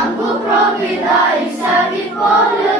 Зранку прокидаюся від погляду.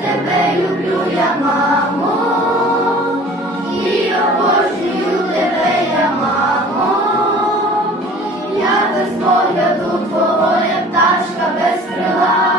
тебе люблю, я мамо, і обожнюю тебе, я мамо, я без погляду твого, я пташка без крила.